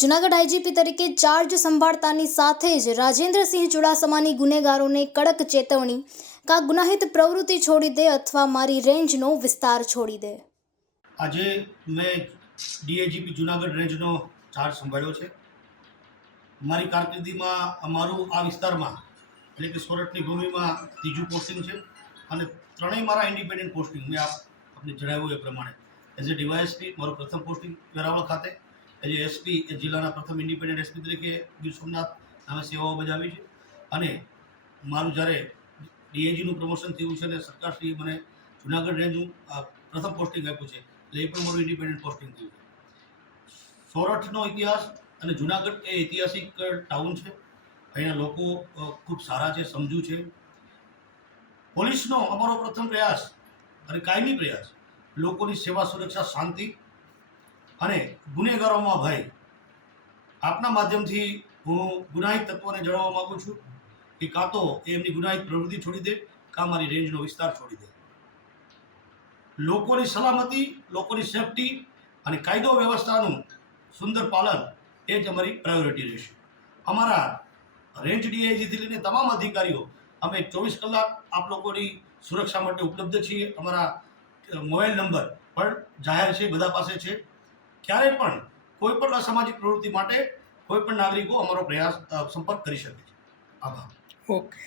Junagadh IGP તરીકે charge સંભાળતાની સાથે જ રાજેન્દ્રસિંહ ચુડાસમાની ગુનેગારોને કડક ચેતવણી કે આ ગુનાહિત પ્રવૃત્તિ છોડી દે અથવા મારી રેન્જનો વિસ્તાર છોડી દે। આજે મેં ડીએજીપી જૂનાગઢ રેન્જનો ચાર્જ સંભાળ્યો છે। મારી કારકિર્દીમાં અમારું આ વિસ્તારમાં એટલે કે સોરઠની ભૂમિમાં ત્રીજું પોસ્ટિંગ છે અને ત્રણેય મારા ઇન્ડિપેન્ડન્ટ પોસ્ટિંગ મેં આપને જણાવ્યું એ પ્રમાણે એઝ એ ડીવાયએસપી મારું પ્રથમ પોસ્ટિંગ વેરાવળ ખાતે, એઝ એ એસપી એ જિલ્લાના પ્રથમ ઇન્ડિપેન્ડન્ટ એસપી તરીકે ગીર સોમનાથ નામે સેવાઓ બજાવી છે અને મારું જ્યારે ડીએજીનું પ્રમોશન થયું છે અને સરકારશ્રીએ મને જૂનાગઢ રેન્જનું પ્રથમ પોસ્ટિંગ આપ્યું છે એટલે એ પણ મારું ઇન્ડિપેન્ડન્ટ પોસ્ટિંગ થયું છે। સોરઠનો ઇતિહાસ અને જૂનાગઢ એ ઐતિહાસિક ટાઉન છે। અહીંના લોકો ખૂબ સારા છે, સમજુ છે। પોલીસનો અમારો પ્રથમ પ્રયાસ અને કાયમી પ્રયાસ લોકોની સેવા, સુરક્ષા, શાંતિ અને ગુનેગારોમાં ભય। આપના માધ્યમથી હું ગુનાહિત તત્વોને જણાવવા માગું છું કે કાં તો એમની ગુનાહિત પ્રવૃત્તિ છોડી દે, કાં મારી રેન્જનો વિસ્તાર છોડી દે। લોકોની સલામતી, લોકોની સેફટી અને કાયદો વ્યવસ્થાનું સુંદર પાલન એ જ અમારી પ્રાયોરિટી રહેશે। અમારા રેન્જ ડીઆઈજીથી લઈને તમામ અધિકારીઓ અમે 24 કલાક આપ લોકોની સુરક્ષા માટે ઉપલબ્ધ છીએ। અમારા મોબાઈલ નંબર પણ જાહેર છે, બધા પાસે છે। ક્યારેય પણ કોઈ પણ અસામાજિક પ્રવૃત્તિ માટે કોઈ પણ નાગરિકો અમારો પ્રયાસ સંપર્ક કરી શકે છે। આભાર। ઓકે।